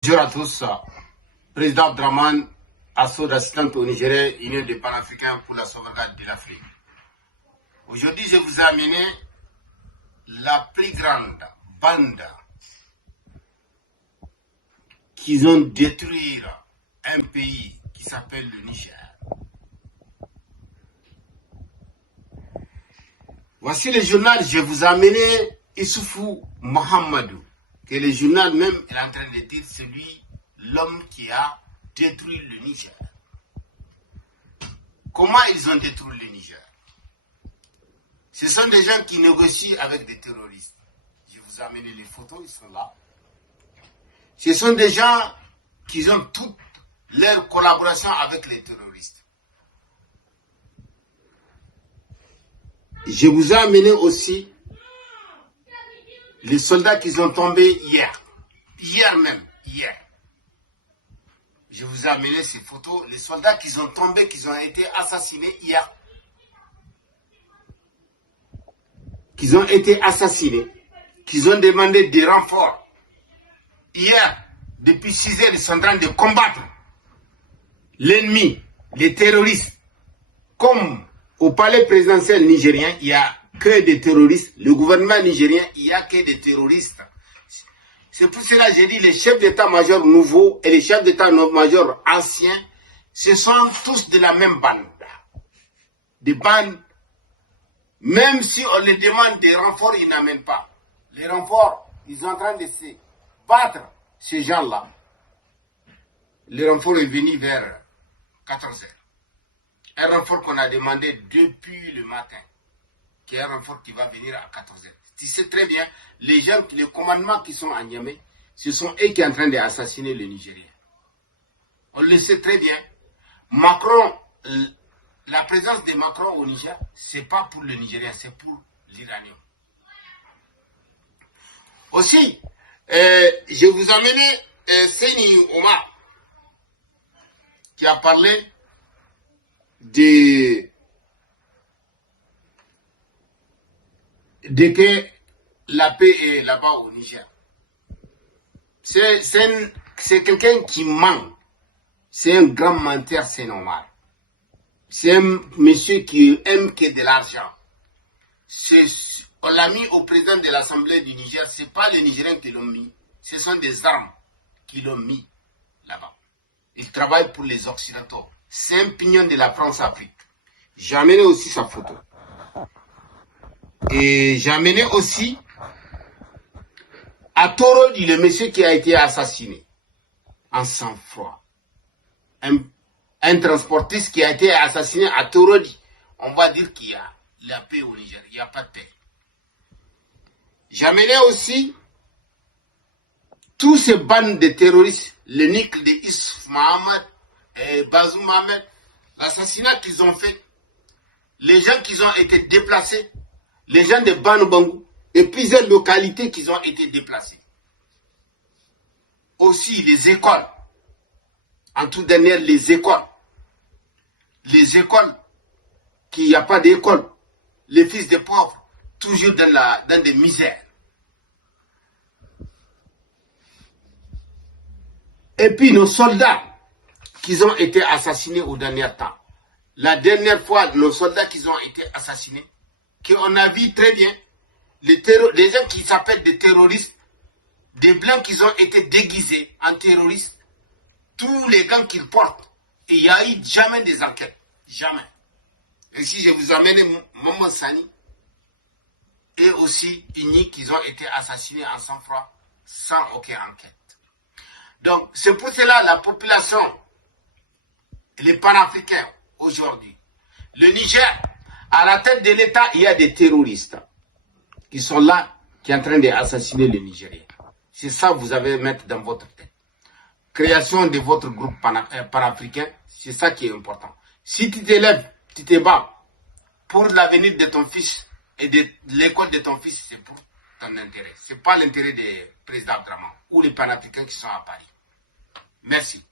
Bonjour à tous, président Abdraman, assaut d'assistante au Nigeria, Union des Panafricains pour la sauvegarde de l'Afrique. Aujourd'hui, je vous ai amené la plus grande bande qui ont détruit un pays qui s'appelle le Niger. Voici le journal, je vous ai amené Issoufou Mohamedou, que le journal même est en train de dire c'est lui, l'homme qui a détruit le Niger. Comment ils ont détruit le Niger? Ce sont des gens qui négocient avec des terroristes. Je vous ai amené les photos, ils sont là. Ce sont des gens qui ont toute leur collaboration avec les terroristes. Je vous ai amené aussi les soldats qui ont tombé hier. Hier. Je vous ai amené ces photos. Les soldats qui ont tombé, qui ont été assassinés hier. Qui ont été assassinés. Qui ont demandé des renforts. Hier, depuis 6 heures, ils sont en train de combattre l'ennemi, les terroristes. Comme au palais présidentiel nigérien, il n'y a que des terroristes. Le gouvernement nigérien, il n'y a que des terroristes. C'est pour cela que j'ai dit les chefs d'état-major nouveaux et les chefs d'état-major anciens, ce sont tous de la même bande. Des bandes, même si on les demande des renforts, ils n'amènent pas. Les renforts, ils sont en train de se battre, ces gens-là. Le renfort est venu vers 14 heures. Un renfort qu'on a demandé depuis le matin, qui est un renfort qui va venir à 14 heures. Tu sais très bien, les gens, les commandements qui sont à Niamey, ce sont eux qui sont en train d'assassiner les Nigériens. On le sait très bien. Macron, la présence de Macron au Niger, ce n'est pas pour le Nigérien, c'est pour l'Iranien. Aussi, je vous ai amené Seyni Omar, qui a parlé de que la paix est là-bas au Niger. C'est quelqu'un qui ment. C'est un grand menteur, c'est normal. C'est un monsieur qui aime que de l'argent. On l'a mis au président de l'Assemblée du Niger. Ce n'est pas les Nigériens qui l'ont mis. Ce sont des armes qui l'ont mis là-bas. Il travaille pour les Occidentaux. C'est un pignon de la France-Afrique. J'ai amené aussi sa photo. Et j'ai amené aussi à Torodi, le monsieur qui a été assassiné en sang-froid. Un transportiste qui a été assassiné à Torodi. On va dire qu'il y a la paix au Niger. Il n'y a pas de paix. J'ai amené aussi tous ces bandes de terroristes, le nick de Issoufou Mohamedou et Bazoum Mohamed, l'assassinat qu'ils ont fait, les gens qui ont été déplacés, les gens de Banoubangu et plusieurs localités qui ont été déplacées. Aussi les écoles, en tout dernier les écoles. Les écoles, qu'il n'y a pas d'école, les fils des pauvres, toujours dans des misères. Et puis nos soldats qui ont été assassinés au dernier temps. La dernière fois, nos soldats qui ont été assassinés, qu'on a vu très bien, les gens qui s'appellent des terroristes, des blancs qui ont été déguisés en terroristes, tous les gants qu'ils portent, et il n'y a eu jamais des enquêtes. Jamais. Et si je vous amène Momo Sani, et aussi Inni qui ont été assassinés en sang-froid, sans aucune enquête. Donc, c'est pour cela la population, les panafricains, aujourd'hui, le Niger, à la tête de l'État, il y a des terroristes qui sont là, qui sont en train d'assassiner les Nigériens. C'est ça que vous avez à mettre dans votre tête. Création de votre groupe panafricain, c'est ça qui est important. Si tu t'élèves, tu te bats pour l'avenir de ton fils et de l'école de ton fils, c'est pour ton intérêt. Ce n'est pas l'intérêt des présidents Abdraman ou les panafricains qui sont à Paris. Merci.